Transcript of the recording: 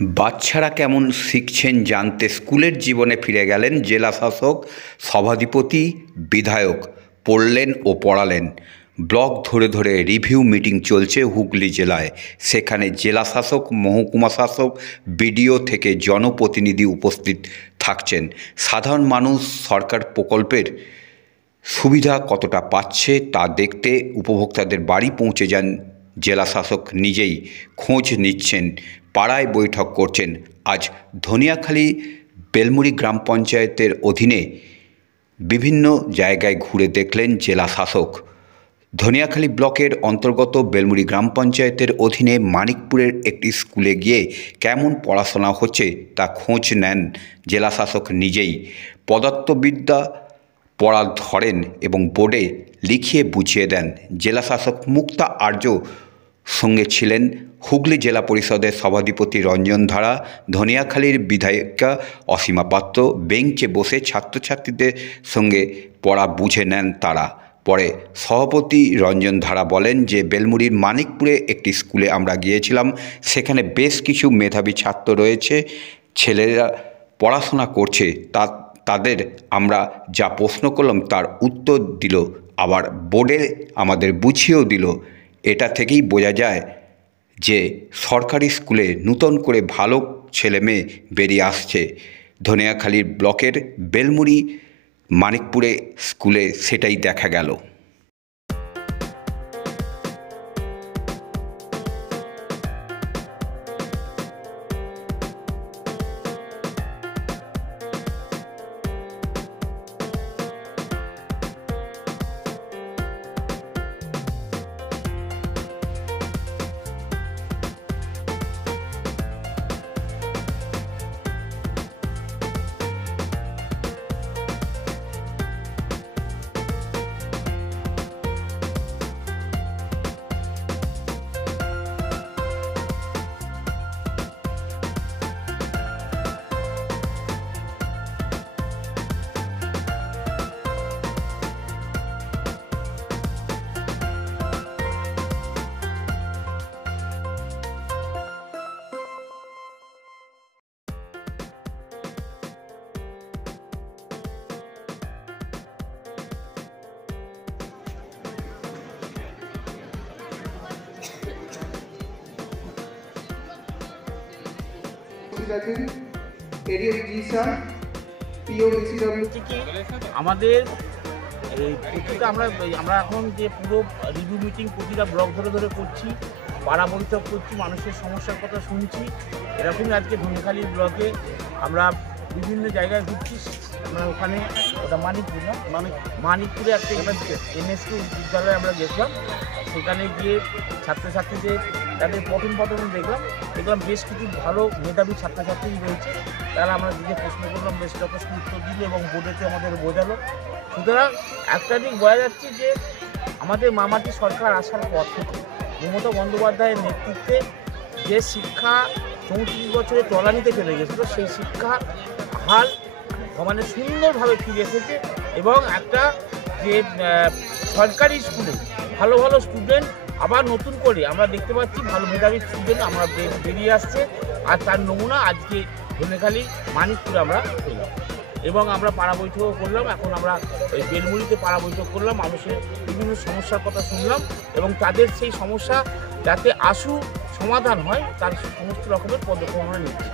বাচ্চারা কেমন শিখছেন জানতে স্কুলের জীবনে ফিরে গেলেন জেলাশাসক, সভাধিপতি, বিধায়ক। পড়লেন ও পড়ালেন। ব্লক ধরে ধরে রিভিউ মিটিং চলছে হুগলি জেলায়। সেখানে জেলাশাসক, মহকুমা শাসক, বিডিও থেকে জনপ্রতিনিধি উপস্থিত থাকছেন। সাধারণ মানুষ সরকার প্রকল্পের সুবিধা কতটা পাচ্ছে তা দেখতে উপভোক্তাদের বাড়ি পৌঁছে যান জেলাশাসক নিজেই। খোঁজ নিচ্ছেন, পাড়ায় বৈঠক করছেন। আজ ধনিয়াখালী বেলমুড়ি গ্রাম পঞ্চায়েতের অধীনে বিভিন্ন জায়গায় ঘুরে দেখলেন জেলাশাসক। ধনিয়াখালী ব্লকের অন্তর্গত বেলমুড়ি গ্রাম পঞ্চায়েতের অধীনে মানিকপুরের একটি স্কুলে গিয়ে কেমন পড়াশোনা হচ্ছে তা খোঁজ নেন জেলাশাসক নিজেই। পদার্থবিদ্যা পড়া ধরেন এবং বোর্ডে লিখিয়ে বুঝিয়ে দেন। জেলাশাসক মুক্তা আর্য সঙ্গে ছিলেন হুগলি জেলা পরিষদের সভাধিপতি রঞ্জন ধারা, ধনিয়াখালীর বিধায়িকা অসীমা পাত্র। বেঞ্চে বসে ছাত্রছাত্রীদের সঙ্গে পড়া বুঝে নেন তারা। পরে সভাপতি রঞ্জন ধারা বলেন যে বেলমুড়ির মানিকপুরে একটি স্কুলে আমরা গিয়েছিলাম। সেখানে বেশ কিছু মেধাবী ছাত্র রয়েছে, ছেলেরা পড়াশোনা করছে। তাদের আমরা যা প্রশ্ন করলাম তার উত্তর দিল, আবার বোর্ডে আমাদের বুঝিয়েও দিল। এটা থেকেই বোঝা যায় যে সরকারি স্কুলে নতুন করে ভালো ছেলে মেয়ে বেরিয়ে আসছে। ধনিয়াখালীর ব্লকের বেলমুড়ি মানিকপুরে স্কুলে সেটাই দেখা গেল। আমাদের এই প্রতিটা আমরা এখন যে পুরো রিভিউ মিটিং প্রতিটা ব্লক ধরে ধরে করছি, পাড়া বৈঠক করছি, মানুষের সমস্যার কথা শুনছি। এরকমই আজকে ধনিয়াখালী ব্লকে আমরা বিভিন্ন জায়গায় ঘুরছি। আমরা ওখানে ওটা মানিকপুর না মানিকপুরে একটা এমএসকে বিদ্যালয়ে আমরা গেছিলাম। সেখানে গিয়ে ছাত্রছাত্রীদের তাদের পঠন দেখলাম বেশ কিছু ভালো মেধাবী ছাত্রছাত্রী রয়েছে। তারা আমরা যে প্রশ্ন করলাম বেশটা প্রশ্ন উত্তর দিল এবং বোর্ডেতে আমাদের বোঝালো। সুতরাং একটা দিক বোঝা যাচ্ছে যে আমাদের মামাটি সরকার আসার পর থেকে মমতা বন্দ্যোপাধ্যায়ের নেতৃত্বে যে শিক্ষা 34 বছরে তলানিতে চলে গেছিলো, সেই শিক্ষা হাল মানে সুন্দরভাবে ফিরে এসেছে। এবং একটা যে সরকারি স্কুলে ভালো ভালো স্টুডেন্ট আবার নতুন করে আমরা দেখতে পাচ্ছি, ভালো মেধাবী স্টুডেন্ট আমরা বেরিয়ে আসছে। আর তার নমুনা আজকে ধনিয়াখালী মানিকপুরে আমরা করলাম এবং আমরা পাড়া বৈঠকও করলাম। এখন আমরা ওই বেলমুড়িতে পাড়া বৈঠক করলাম, মানুষের বিভিন্ন সমস্যার কথা শুনলাম এবং তাদের সেই সমস্যা যাতে সমাধান হয় তার সমস্ত রকমের পদক্ষেপ আমরা নিচ্ছি।